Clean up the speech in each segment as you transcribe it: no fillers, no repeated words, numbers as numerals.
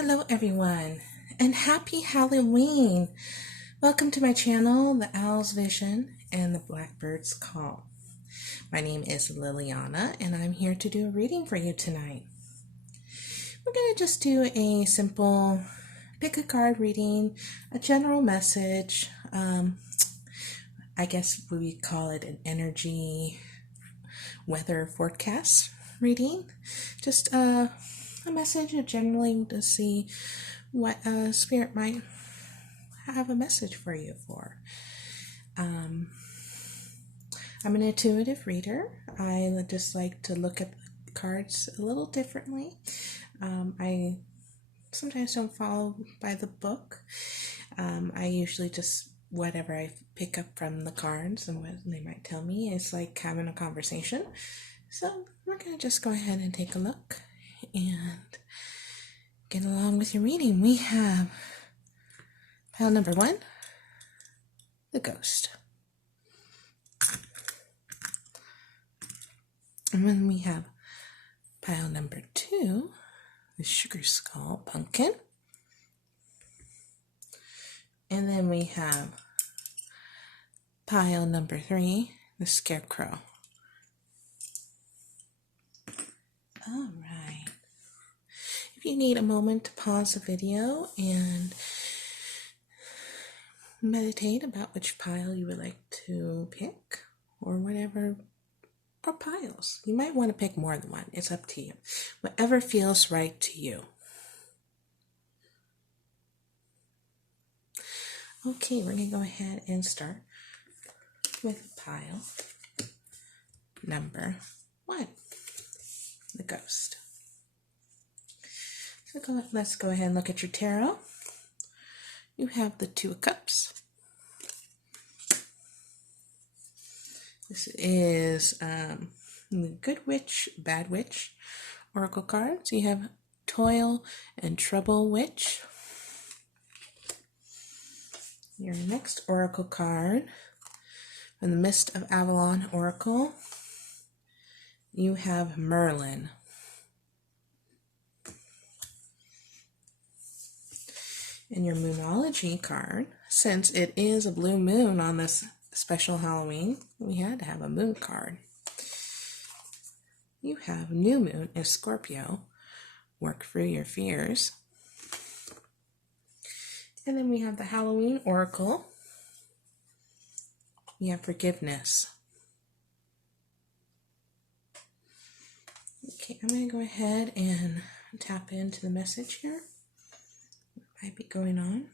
Hello everyone, and happy Halloween! Welcome to my channel, The Owl's Vision and the Blackbird's Call. My name is Liliana, and I'm here to do a reading for you tonight. We're going to just do a simple pick a card reading, a general message. I guess we call it an energy weather forecast reading. Just a message generally to see what Spirit might have a message for you for. I'm an intuitive reader. I just like to look at the cards a little differently. I sometimes don't follow by the book. I usually just whatever I pick up from the cards and what they might tell me is like having a conversation. So we're going to just go ahead and take a look and get along with your reading. We have pile number 1, the Ghost. And then we have pile number 2, the Sugar Skull Pumpkin. And then we have pile number 3, the Scarecrow. All right. If you need a moment to pause the video and meditate about which pile you would like to pick, or whatever, or piles. You might want to pick more than one. It's up to you. Whatever feels right to you. Okay, we're going to go ahead and start with pile number 1, the Ghost. So let's go ahead and look at your tarot. You have the 2 of Cups. This is the Good Witch, Bad Witch Oracle cards. You have Toil and Trouble Witch. Your next Oracle card from the Mist of Avalon Oracle. You have Merlin. And your Moonology card, since it is a blue moon on this special Halloween, we had to have a moon card. You have New Moon as Scorpio, work through your fears. And then we have the Halloween Oracle. We have Forgiveness. Okay, I'm going to go ahead and tap into the message here. What might be going on?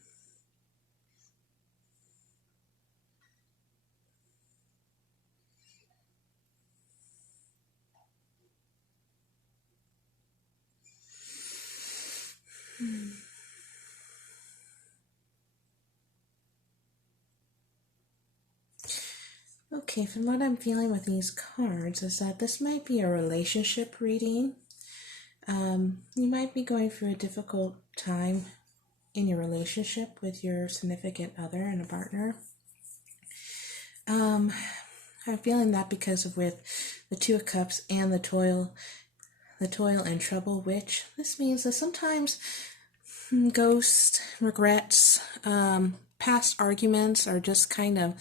Okay, from what I'm feeling with these cards is that this might be a relationship reading. You might be going through a difficult time in your relationship with your significant other and a partner. I'm feeling that because of with the 2 of Cups and the Toil and Trouble Witch. This means that sometimes ghosts, regrets, past arguments are just kind of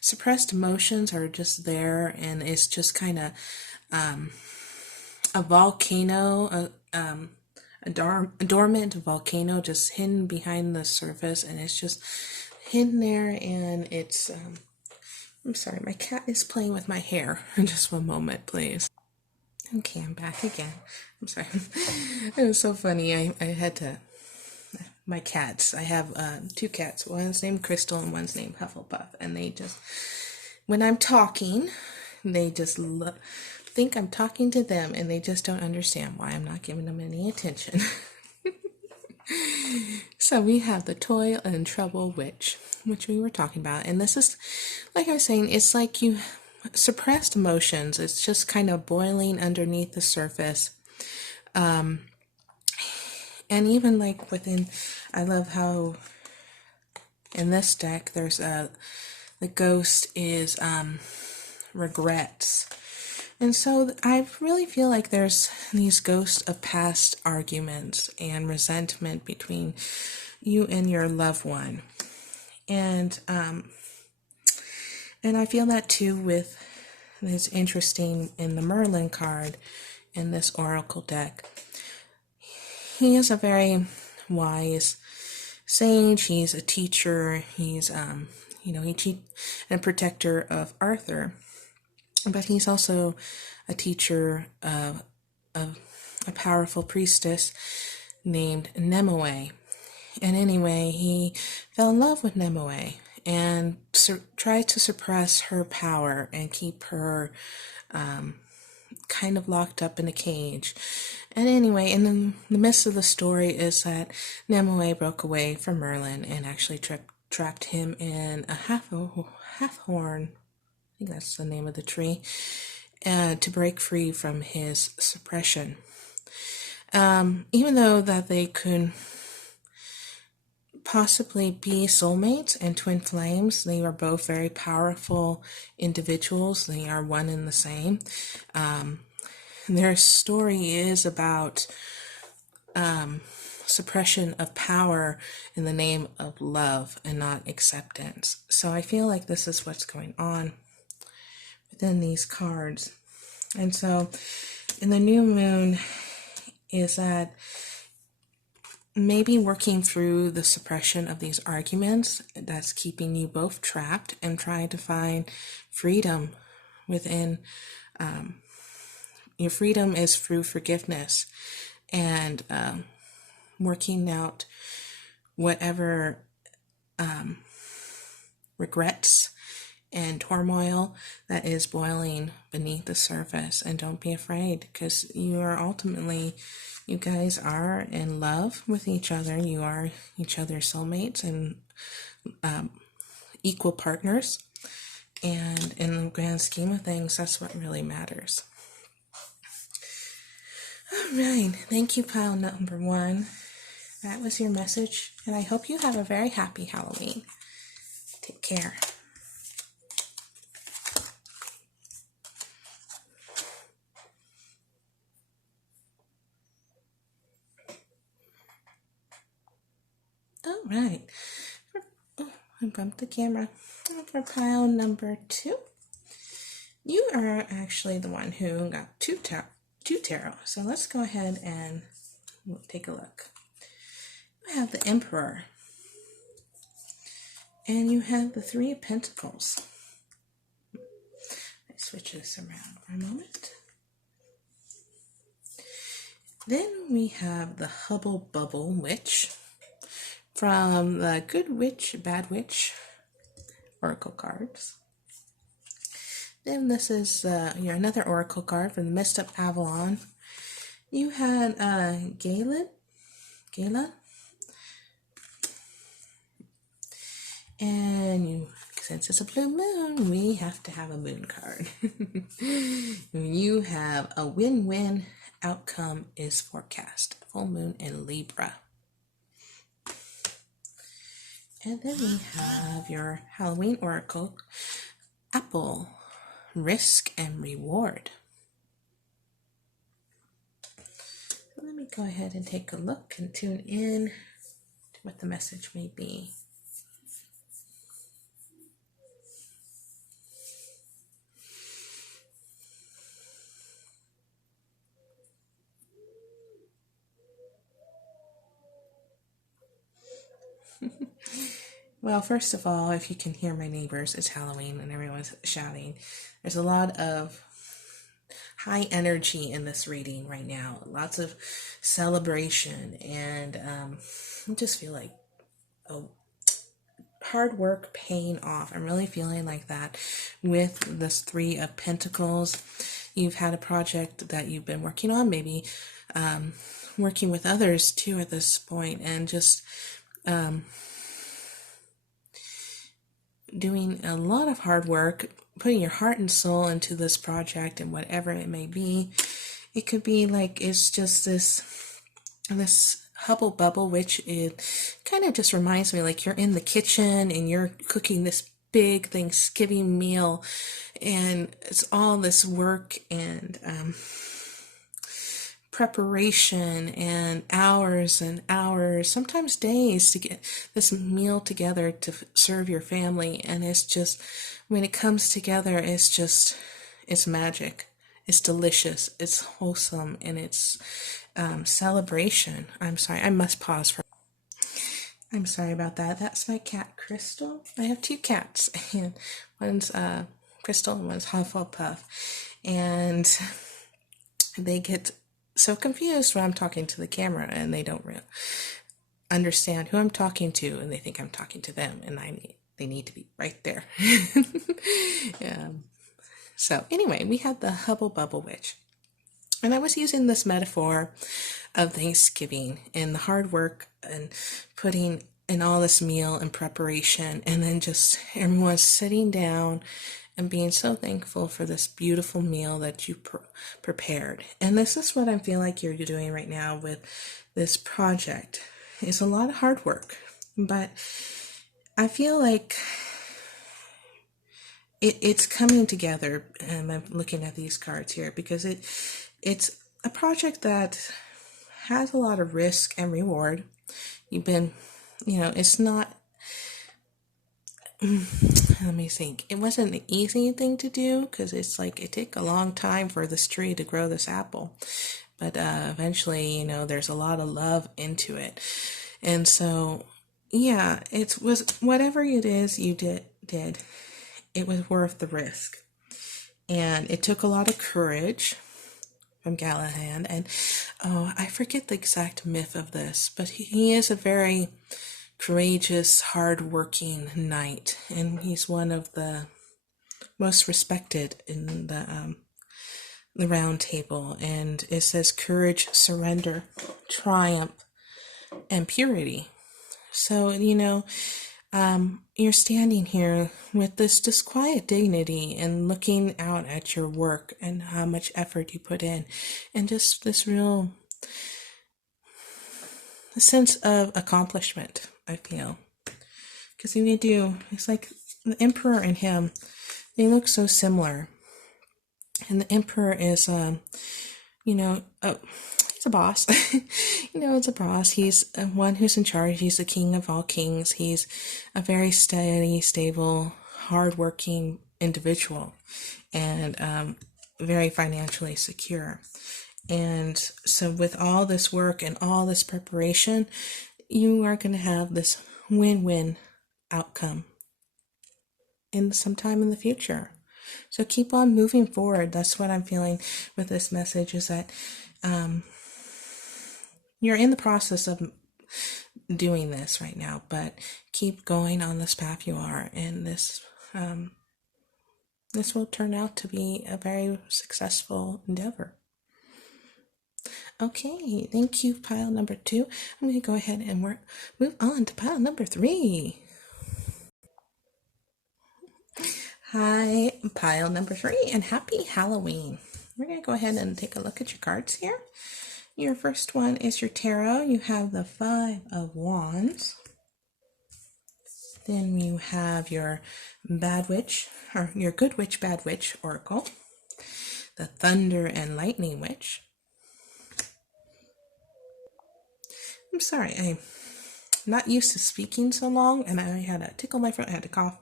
suppressed emotions are just there, and it's just kind of a volcano, a dormant volcano just hidden behind the surface, and it's just hidden there, and it's I'm sorry, my cat is playing with my hair. Just one moment, please. Okay, I'm back again. I'm sorry. It was so funny. I had to my cats. I have 2 cats. One's named Crystal and one's named Hufflepuff. And they just, when I'm talking, they just think I'm talking to them, and they just don't understand why I'm not giving them any attention. So we have the Toil and Trouble Witch, which we were talking about. And this is, like I was saying, it's like you suppressed emotions. It's just kind of boiling underneath the surface. And even like within, I love how in this deck there's the Ghost is regrets. And so I really feel like there's these ghosts of past arguments and resentment between you and your loved one. And I feel that too with this interesting in the Merlin card in this oracle deck. He is a very wise sage. He's a teacher. He's a protector of Arthur, but he's also a teacher of a powerful priestess named Nemue. And anyway, he fell in love with Nemue and tried to suppress her power and keep her kind of locked up in a cage. And anyway, in the midst of the story is that Nemue broke away from Merlin and actually trapped him in a halfhorn, I think that's the name of the tree, to break free from his suppression. Even though that they could possibly be soulmates and twin flames, they are both very powerful individuals. They are one and the same. Their story is about suppression of power in the name of love and not acceptance. So I feel like this is what's going on within these cards. And so in the new moon is that maybe working through the suppression of these arguments that's keeping you both trapped and trying to find freedom within. Your freedom is through forgiveness and working out whatever regrets and turmoil that is boiling beneath the surface. And don't be afraid, because you guys are in love with each other. You are each other's soulmates and equal partners. And in the grand scheme of things, that's what really matters. All right. Thank you, pile number 1. That was your message. And I hope you have a very happy Halloween. Take care. All right. Oh, I bumped the camera. For pile number 2, you are actually the one who got two tarot. So let's go ahead and take a look. You have the Emperor, and you have the 3 of Pentacles. Let's switch this around for a moment. Then we have the Hubble Bubble Witch from the Good Witch, Bad Witch Oracle cards. Then this is another Oracle card from the Mist of Avalon. You had Gala, and since it's a blue moon, we have to have a moon card. You have a win-win outcome is forecast. Full moon in Libra. And then we have your Halloween Oracle, Apple, Risk and Reward. So let me go ahead and take a look and tune in to what the message may be. Well, first of all, if you can hear my neighbors, it's Halloween and everyone's shouting. There's a lot of high energy in this reading right now. Lots of celebration, and I just feel like hard work paying off. I'm really feeling like that with this 3 of Pentacles. You've had a project that you've been working on, maybe working with others too at this point, and just doing a lot of hard work, putting your heart and soul into this project, and whatever it may be. It could be like it's just this Hubble Bubble, which it kind of just reminds me like you're in the kitchen and you're cooking this big Thanksgiving meal, and it's all this work and preparation and hours, sometimes days, to get this meal together to serve your family. And it's just, when it comes together, it's magic. It's delicious, it's wholesome, and it's celebration. I'm sorry, I must pause for. I'm sorry about that. That's my cat, Crystal. I have two cats, and one's Crystal and one's Hufflepuff. And they get so confused when I'm talking to the camera, and they don't really understand who I'm talking to, and they think I'm talking to them, and they need to be right there. So anyway, we had the Hubble Bubble Witch. And I was using this metaphor of Thanksgiving and the hard work and putting in all this meal and preparation, and then just everyone sitting down and being so thankful for this beautiful meal that you prepared. And this is what I feel like you're doing right now with this project. It's a lot of hard work, but I feel like it's coming together. And I'm looking at these cards here because it's a project that has a lot of risk and reward. You've been, it's not, let me think. It wasn't an easy thing to do because it's like it took a long time for this tree to grow this apple. But eventually, there's a lot of love into it. And so, yeah, it was whatever it is you did, it was worth the risk. And it took a lot of courage from Galahad. And I forget the exact myth of this, but he is a very courageous, hard-working knight, and he's one of the most respected in the Round Table. And it says courage, surrender, triumph, and purity. So you're standing here with this quiet dignity and looking out at your work and how much effort you put in, and just this real sense of accomplishment, I feel. Because when you do, it's like the Emperor and him, they look so similar. And the Emperor is, he's a boss. It's a boss. He's one who's in charge. He's the king of all kings. He's a very steady, stable, hardworking individual, and very financially secure. And so with all this work and all this preparation, you are going to have this win-win outcome in some time in the future. So keep on moving forward. That's what I'm feeling with this message, is that you're in the process of doing this right now, but keep going on this path you are, and this will turn out to be a very successful endeavor. Okay, thank you, pile number 2. I'm going to go ahead and move on to pile number 3. Hi, pile number 3, and happy Halloween. We're going to go ahead and take a look at your cards here. Your first one is your tarot. You have the 5 of Wands. Then you have your bad witch, or your good witch, bad witch oracle. The thunder and lightning witch. I'm sorry, I'm not used to speaking so long, and I had to tickle my throat, I had to cough.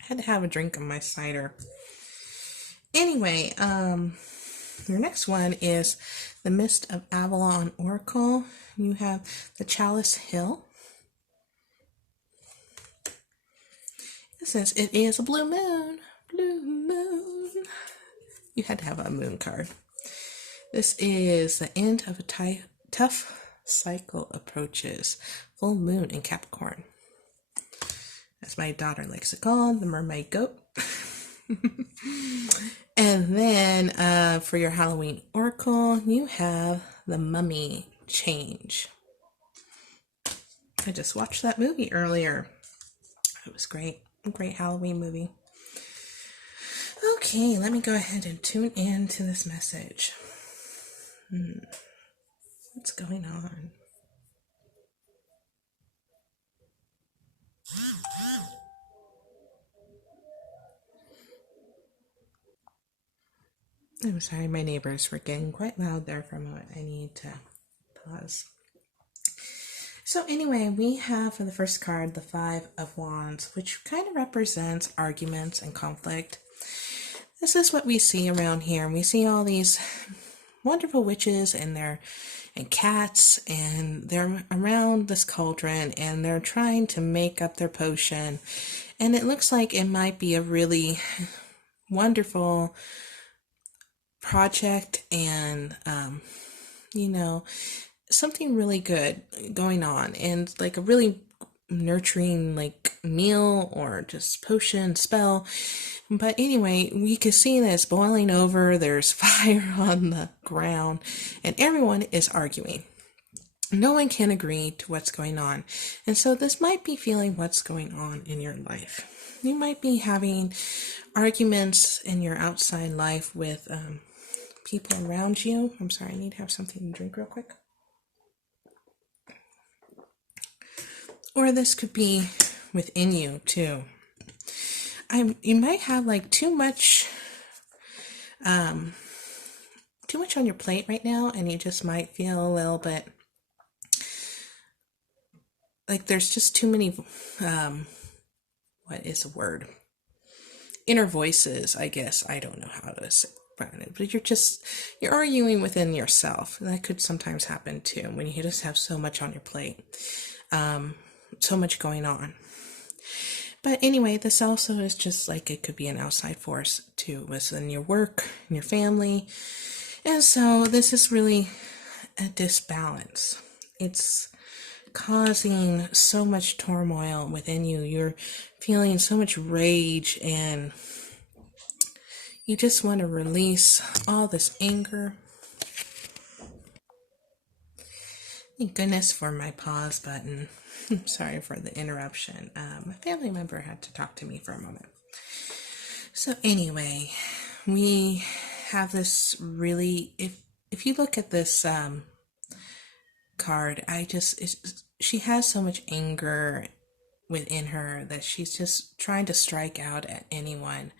I had to have a drink of my cider. Anyway, your next one is the Mist of Avalon Oracle. You have the Chalice Hill. It says it is a blue moon. Blue moon. You had to have a moon card. This is the end of a tough cycle approaches. Full moon in Capricorn. As my daughter likes to call it, the mermaid goat. And then for your Halloween oracle, you have the Mummy Change. I just watched that movie earlier. It was great. A great Halloween movie. Okay, let me go ahead and tune in to this message. What's going on? I'm sorry, my neighbors were getting quite loud there for a moment. I need to pause. So anyway, we have for the first card the Five of Wands, which kind of represents arguments and conflict. This is what we see around here. We see all these wonderful witches and cats, and they're around this cauldron, and they're trying to make up their potion. And it looks like it might be a really wonderful project, and something really good going on, and like a really nurturing like meal or just potion spell. But anyway, we can see that it's boiling over, there's fire on the ground, and everyone is arguing. No one can agree to what's going on. And so this might be feeling what's going on in your life. You might be having arguments in your outside life with people around you. I'm sorry, I need to have something to drink real quick. Or this could be within you too. You might have like too much on your plate right now, and you just might feel a little bit like there's just too many what is the word? Inner voices, I guess. I don't know how to say it, but you're arguing within yourself. That could sometimes happen too when you just have so much on your plate, so much going on. But anyway, this also is just like it could be an outside force too, within your work, in your family. And so this is really a disbalance. It's causing so much turmoil within you. You're feeling so much rage, and you just want to release all this anger. Thank goodness for my pause button. I'm sorry for the interruption. A family member had to talk to me for a moment. So anyway, we have this really, if you look at this card, she has so much anger within her that she's just trying to strike out at anyone,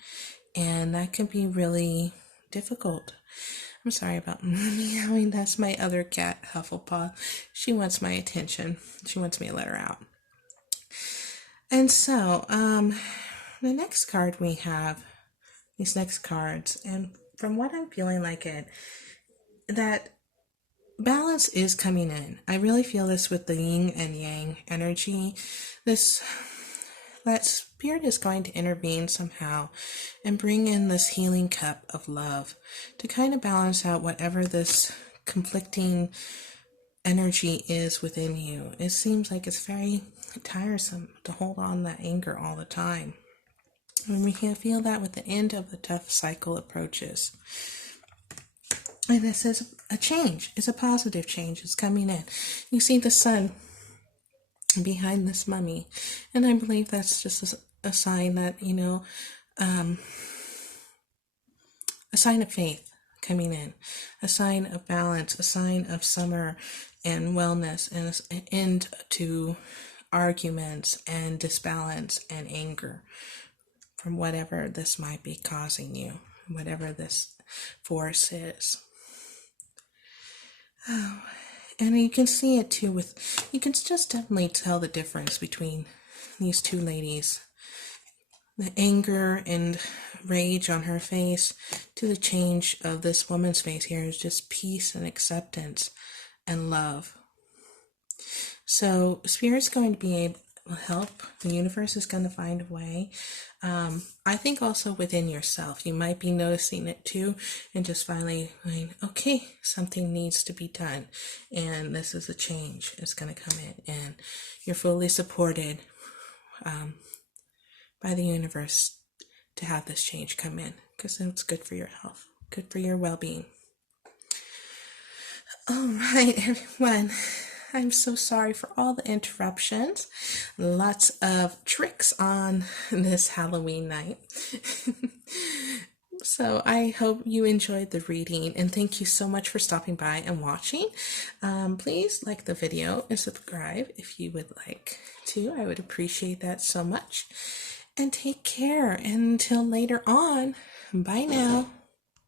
and that can be really difficult. I'm sorry about meowing. That's my other cat, Hufflepuff. She wants my attention. She wants me to let her out. And so, the next card we have, these next cards, and from what I'm feeling like that balance is coming in. I really feel this with the yin and yang energy. That spirit is going to intervene somehow and bring in this healing cup of love to kind of balance out whatever this conflicting energy is within you. It seems like it's very tiresome to hold on that anger all the time. And we can feel that with the end of the tough cycle approaches. And this is a change. It's a positive change. It's coming in. You see the sun behind this mummy, and I believe that's just a sign that, a sign of faith coming in, a sign of balance, a sign of summer and wellness, and an end to arguments and disbalance and anger from whatever this might be causing you, whatever this force is. Oh, and you can see it too you can just definitely tell the difference between these two ladies. The anger and rage on her face to the change of this woman's face here is just peace and acceptance and love. So Spirit's going to be able to help. The universe is going to find a way. I think also within yourself, you might be noticing it too, and just finally going, okay, something needs to be done, and this is a change. It's going to come in, and you're fully supported by the universe to have this change come in, because it's good for your health, good for your well-being. All right, everyone. I'm so sorry for all the interruptions. Lots of tricks on this Halloween night. So I hope you enjoyed the reading, and thank you so much for stopping by and watching. Please like the video and subscribe if you would like to. I would appreciate that so much. And take care until later on. Bye now.